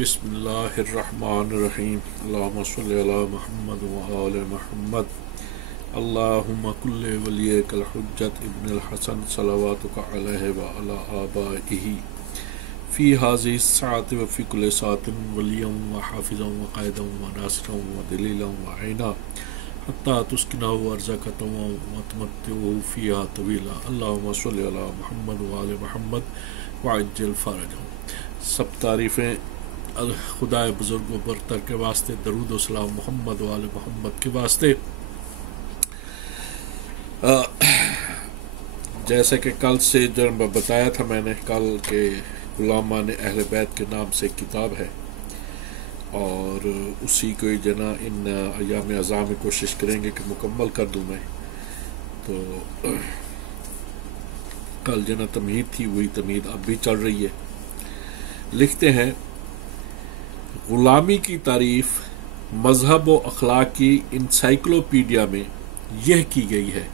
बिस्मिल्लाहिर्रहमानिर्रहीम अल्लाहुम्मा सल्लि अला मुहम्मद व आले मुहम्मद अल्लाहुम्मा कुल्लि वलियकल हुज्जत इब्नुल हसन सलवातुका अलैहि व अला आबाइही फ़ी हाज़िहि साअति व फ़ी कुल्लि साअतिन वलिय्यन व हाफ़िज़न व क़ाइदन व नासिरन व दलीलन व ऐना हत्ता तुस्किनहु अर्ज़क़तन व तुमत्तिउहु फ़ीहा तवीला अल्लाहुम्मा सल्लि अला मुहम्मद व आले मुहम्मद व अज्जिल फ़रजहु। सब तारीफ़ें खुदाए बुज़ुर्ग व बरतर के वास्ते, दरूद व सलाम मोहम्मद वाले मोहम्मद के वास्ते। जैसे कि कल से जो बताया था मैंने, कल के गुलामान अहले बैत के नाम से किताब है और उसी को जना इन अयाम अज़ा में कोशिश करेंगे कि मुकम्मल कर दूँ मैं। तो कल जना तमहीद थी, वही तमहीद अब भी चल रही है। लिखते हैं, गुलामी की तारीफ मजहब व अखलाक की इंसाइक्लोपीडिया में यह की गई है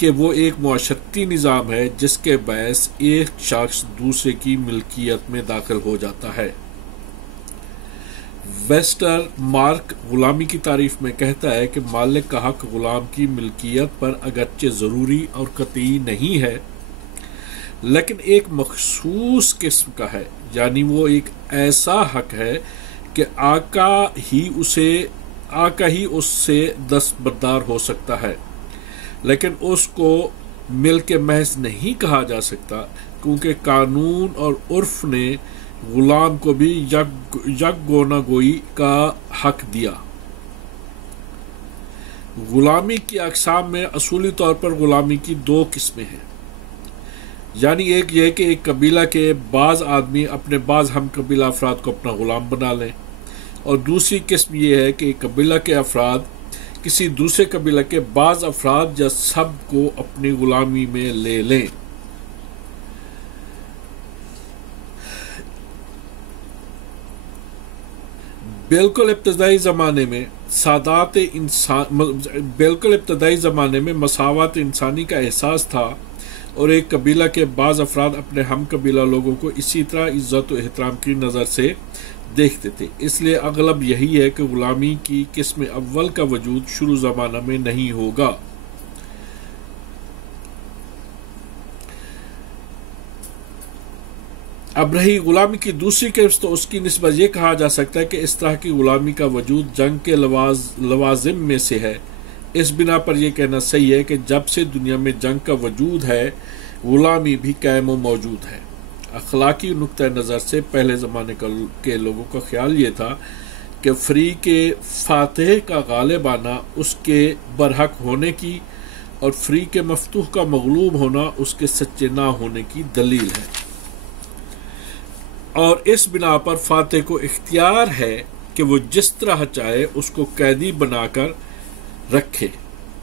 कि वो एक मुआशरती निज़ाम है जिसके बायस एक शख्स दूसरे की मिल्कियत में दाखिल हो जाता है। वेस्टर मार्क गुलामी की तारीफ में कहता है कि मालिक का हक गुलाम की मिल्कियत पर अगरचे ज़रूरी और कतई नहीं है, लेकिन एक मखसूस किस्म का है, यानी वो एक ऐसा हक है कि आका ही उससे दस्तबरदार हो सकता है, लेकिन उसको मिल के महज नहीं कहा जा सकता, क्योंकि कानून और उर्फ ने गुलाम को भी यकगोनागोई का हक दिया। गुलामी की अक़साम में असूली तौर पर गुलामी की दो किस्में हैं, यानी एक ये कि एक कबीला के बाज़ आदमी अपने बाज़ हम कबीला अफराद को अपना ग़ुलाम बना लें, और दूसरी किस्म ये है कि कबीला के अफराद किसी दूसरे कबीला के बाज़ अफराद या सब को अपनी ग़ुलामी में ले लें। बिल्कुल इब्तदाई ज़माने में मसावत इंसानी का एहसास था और एक कबीला के बाज़ अफराद अपने हम कबीला लोगों को इसी तरह इज़्ज़त व एहतराम की नज़र से देखते थे। इसलिए अगलब यही है कि ग़ुलामी की किस्म अव्वल का वजूद शुरू ज़माना में नहीं होगा। अब रही ग़ुलामी की दूसरी किस्म, तो उसकी निस्बत यह कहा जा सकता है कि इस तरह की ग़ुलामी का वजूद जंग के लवाजिम में से है। इस बिना पर यह कहना सही है कि जब से दुनिया में जंग का वजूद है, ग़ुलामी भी कायम व मौजूद है। अखलाकी नुक्ता नज़र से पहले ज़माने के लोगों का ख्याल ये था कि फ़री के फातह का गालिब आना उसके बरहक होने की और फ़री के मफतूह का मग़लूब होना उसके सच्चे ना होने की दलील है, और इस बिना पर फातह को इख्तियार है कि वो जिस तरह चाहे उसको कैदी बनाकर रखे।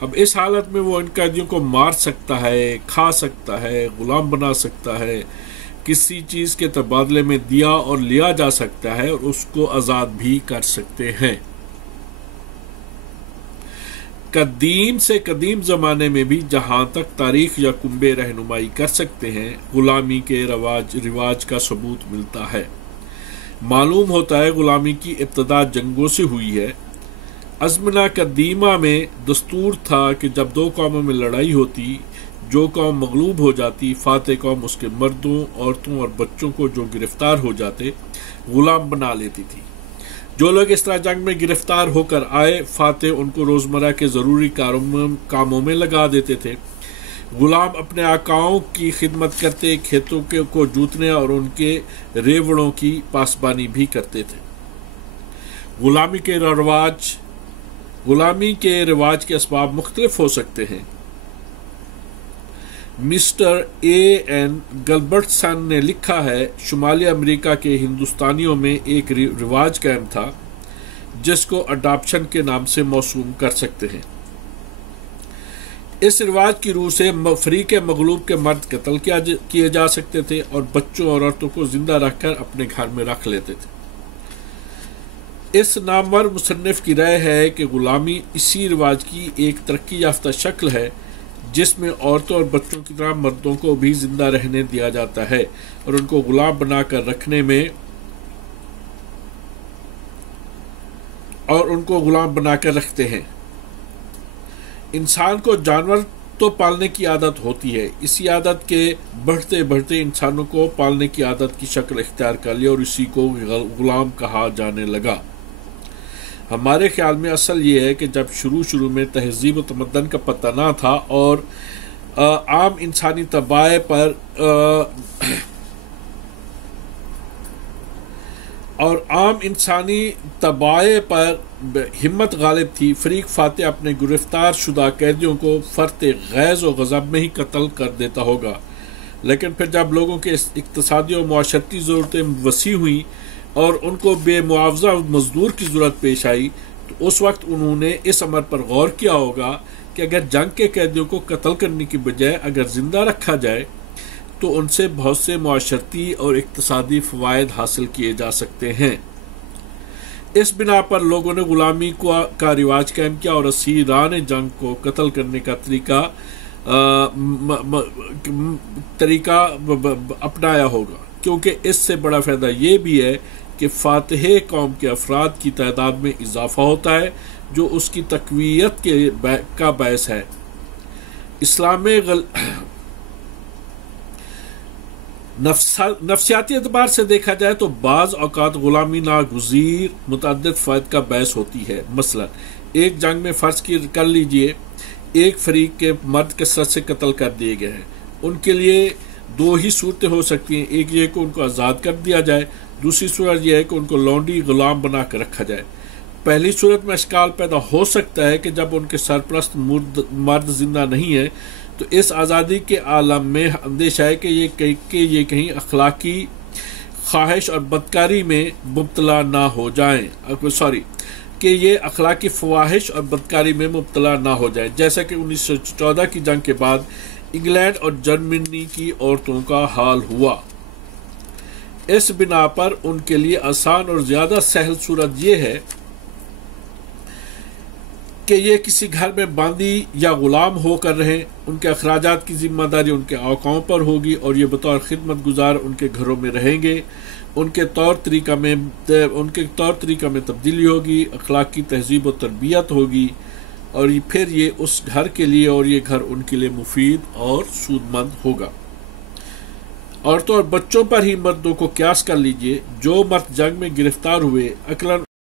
अब इस हालत में वो इन कैदियों को मार सकता है, खा सकता है, गुलाम बना सकता है, किसी चीज़ के तबादले में दिया और लिया जा सकता है, और उसको आज़ाद भी कर सकते हैं। कदीम से कदीम ज़माने में भी जहाँ तक तारीख़ या कुंबे रहनुमाई कर सकते हैं, गुलामी के रिवाज का सबूत मिलता है। मालूम होता है गुलामी की इब्तदा जंगों से हुई है। अज़मना कदीमा में दस्तूर था कि जब दो कौमों में लड़ाई होती, जो कौम मगलूब हो जाती, फातह कौम उसके मर्दों, औरतों और बच्चों को जो गिरफ्तार हो जाते गुलाम बना लेती थी। जो लोग इस तरह जंग में गिरफ्तार होकर आए, फातह उनको रोज़मर्रा के ज़रूरी कामों में लगा देते थे। गुलाम अपने आकाओं की खिदमत करते, खेतों को जोतने और उनके रेवड़ों की पासबानी भी करते थे। गुलामी के रिवाज के असबाब मुख्तलिफ हो सकते हैं। Mister A.N. गल्बर्टसन ने लिखा है, शुमाली अमेरिका के हिंदुस्तानियों में एक रिवाज कायम था जिसको अडॉप्शन के नाम से मौसूम कर सकते हैं। इस रिवाज की रूह से फ़री के मगलूब के मर्द कत्ल किए जा सकते थे और बच्चों और औरतों को जिंदा रखकर अपने घर में रख लेते थे। इस नामवर मुसन्निफ की राय है कि गुलामी इसी रिवाज की एक तरक्की याफ्ता शक्ल है जिसमें औरतों और बच्चों की तरह मर्दों को भी जिंदा रहने दिया जाता है और उनको गुलाम बनाकर रखने में اور ان کو غلام بنا کر رکھتے ہیں۔ انسان کو جانور تو پالنے کی عادت ہوتی ہے، اسی عادت کے بڑھتے بڑھتے انسانوں کو پالنے کی عادت کی شکل اختیار کر لی اور اسی کو غلام کہا جانے لگا۔ ہمارے خیال میں اصل یہ ہے کہ جب شروع میں تہذیب و تمدن کا پتہ نہ تھا اور عام انسانی طبائع پر ہمت غالب تھی، فریق فاتح اپنے گرفتار شدہ قیدیوں کو فرط غیظ و غضب میں ہی قتل کر دیتا ہوگا، لیکن پھر جب لوگوں کے اقتصادی و معاشرتی ضرورتیں وسیع ہوئیں اور ان کو بے معاوضہ مزدور کی ضرورت پیش آئی تو اس وقت انہوں نے اس امر پر غور کیا ہوگا کہ اگر جنگ کے قیدیوں کو قتل کرنے کی بجائے اگر زندہ رکھا جائے تو ان سے بہت سے معاشرتی اور اقتصادی فوائد حاصل کیے جا سکتے ہیں۔ اس بنا پر لوگوں نے غلامی کا رواج قائم کیا اور اسیران جنگ کو قتل کرنے کا طریقہ اپنایا ہوگا، کیونکہ اس سے بڑا فائدہ یہ بھی ہے کہ فاتح قوم کے افراد کی تعداد میں اضافہ ہوتا ہے جو اس کی تقویت کا باعث ہے۔ اسلام میں نفسیاتی اعتبار سے دیکھا جائے تو بعض اوقات غلامی ناگزیر متعدد فوائد کا باعث ہوتی ہے۔ مثلا ایک جنگ میں فرض کر لیجئے ایک فریق کے مرد کثرت سے قتل کر دیے گئے ہیں، ان کے لیے دو ہی صورتیں ہو سکتی ہیں، ایک یہ کہ ان کو آزاد کر دیا جائے، دوسری صورت یہ ہے کہ ان کو لونڈی غلام بنا کر رکھا جائے۔ پہلی صورت میں اشکال پیدا ہو سکتا ہے کہ جب ان کے سرپرست مرد زندہ نہیں ہے تو اس آزادی کے عالم میں اندیشہ ہے کہ یہ کہیں اخلاقی خواہش اور بدکاری میں مبتلا نہ ہو جائیں، کہ یہ اخلاقی فواہش اور بدکاری میں مبتلا نہ ہو جائیں، جیسا کہ 1914 کی جنگ کے بعد انگلینڈ اور جرمنی کی عورتوں کا حال ہوا۔ اس بنا پر ان کے لیے آسان اور زیادہ سہل صورت یہ ہے کہ یہ کسی گھر میں باندی یا غلام ہو کر رہیں، ان کے اخراجات کی ذمہ داری ان کے آقاؤں پر ہوگی اور یہ بطور خدمت گزار ان کے گھروں میں رہیں گے، ان کے طور طریقہ میں تبدیلی ہوگی، اخلاقی تہذیب و تربیت ہوگی اور پھر یہ اس گھر کے لیے اور یہ گھر ان کے لیے مفید اور سودمند ہوگا۔ عورتوں اور بچوں پر ہی مردوں کو قیاس کر لیجئے، جو مرد جنگ میں گرفتار ہوئے عقلاً